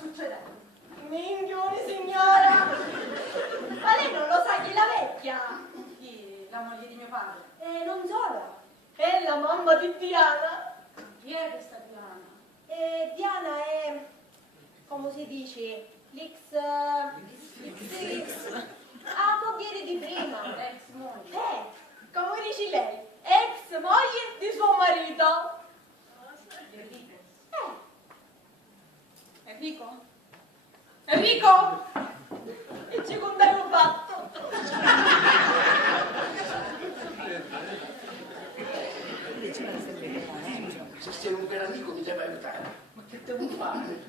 succedendo? Minchioni, signora! Ma lei non lo sa chi è la vecchia? Chi? La moglie di mio padre. E non solo. È la mamma di Diana. Chi è questa Diana? E Diana è, come si dice, l'ex moglie di prima. Ex moglie. Come dice lei, ex moglie di suo marito. Enrico. Eh. Enrico? Enrico! E ci condanno fatto. Se sei un vero amico mi devi aiutare. Ma che devo fare?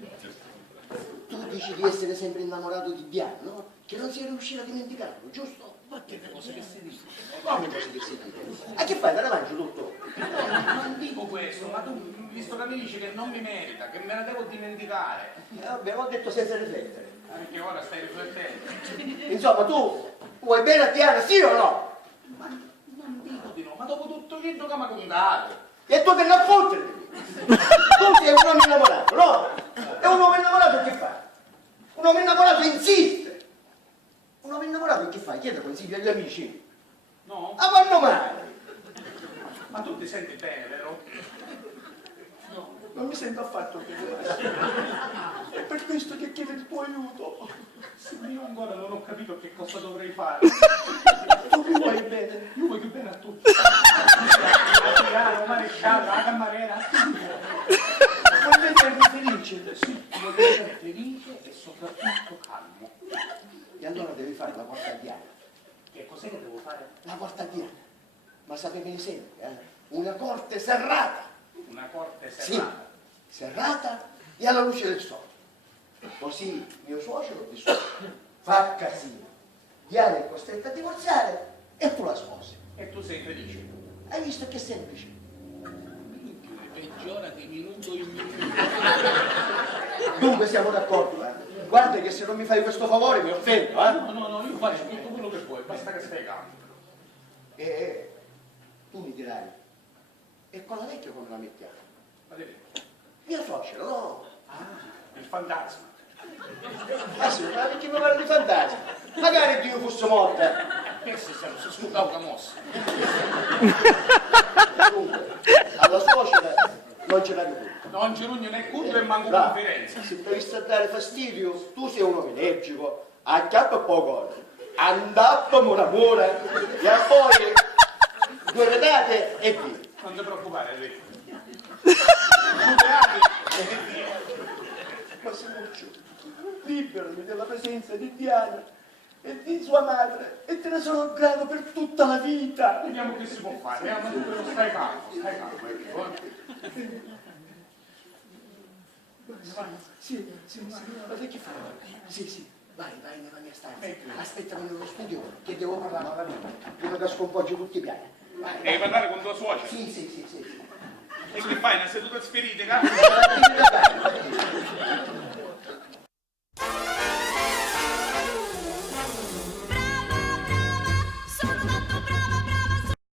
Tu dici di essere sempre innamorato di Diana, no? Che non sei riuscito a dimenticarlo, giusto? Ma che cose che si dice? Come cose che si dicono? A che fai? Te la mangi tutto? Non dico questo, ma tu, visto che mi dici che non mi merita, che me la devo dimenticare, Vabbè, l'ho detto senza riflettere. anche ora stai riflettendo. Insomma, tu vuoi bene a Diana, sì o no? Ma non dico di no, ma dopo tutto quello che mi ha contato. E tu te ne fottere di me. Tu sei un uomo innamorato, no? E un uomo innamorato che fa? Un uomo innamorato insiste. Un uomo innamorato che fa? Chiede consigli agli amici. No? Ah, vanno male. Ma tu ti senti bene, vero? No, non mi sento affatto bene. È per questo che chiedo il tuo aiuto. Sì, ma io ancora non ho capito che cosa dovrei fare. Tu mi vuoi bene? Io voglio bene a tutti. A Milano, maresciallo, la cameriera. Vuoi vedermi felice? Sì, voglio essere felice e soprattutto calmo. E allora devi fare la guardiana. Che cos'è che devo fare? La guardiana. Ma sapete sempre, eh? Una corte serrata. Una corte Sì, serrata. serrata e alla luce del sole. Così mio suocero ti fa casino. Diana è costretta a divorziare e tu la sposi. E tu sei felice. Hai visto che semplice? Peggiora di minuto in minuto. Dunque siamo d'accordo, eh? Guarda che se non mi fai questo favore mi offendo, eh? No, io faccio tutto quello che puoi, basta che stai calmo. Tu mi dirai, e con la vecchia come la mettiamo? Ma vedi? Mia suocera, no? Ah, il fantasma. Ah sì, ma perché mi parli di fantasma? Magari Dio fosse morta. Che se si scusa una mossa. Dunque, alla suocera non ce l'ha più. Non ci rugno né curto e manco Là, confidenza. se devi stare a dare fastidio, tu sei un uomo energico, acchiappa poco, andappa muramura, e poi due redate e via. Non ti preoccupare, Enrico. Superati e via. Ma Simuccio, liberami della presenza di Diana e di sua madre e te ne sono grato per tutta la vita. Vediamo che si può fare. Ma tu però stai calmo, Enrico. Sì, ma che fai? Sì, vai nella mia stanza. Aspettami nello studio che devo parlare alla mia. Prima che sconvolge tutti i piani. Vai. Devi parlare con tua suocera? Sì. E che fai, una seduta spiritica? Vai.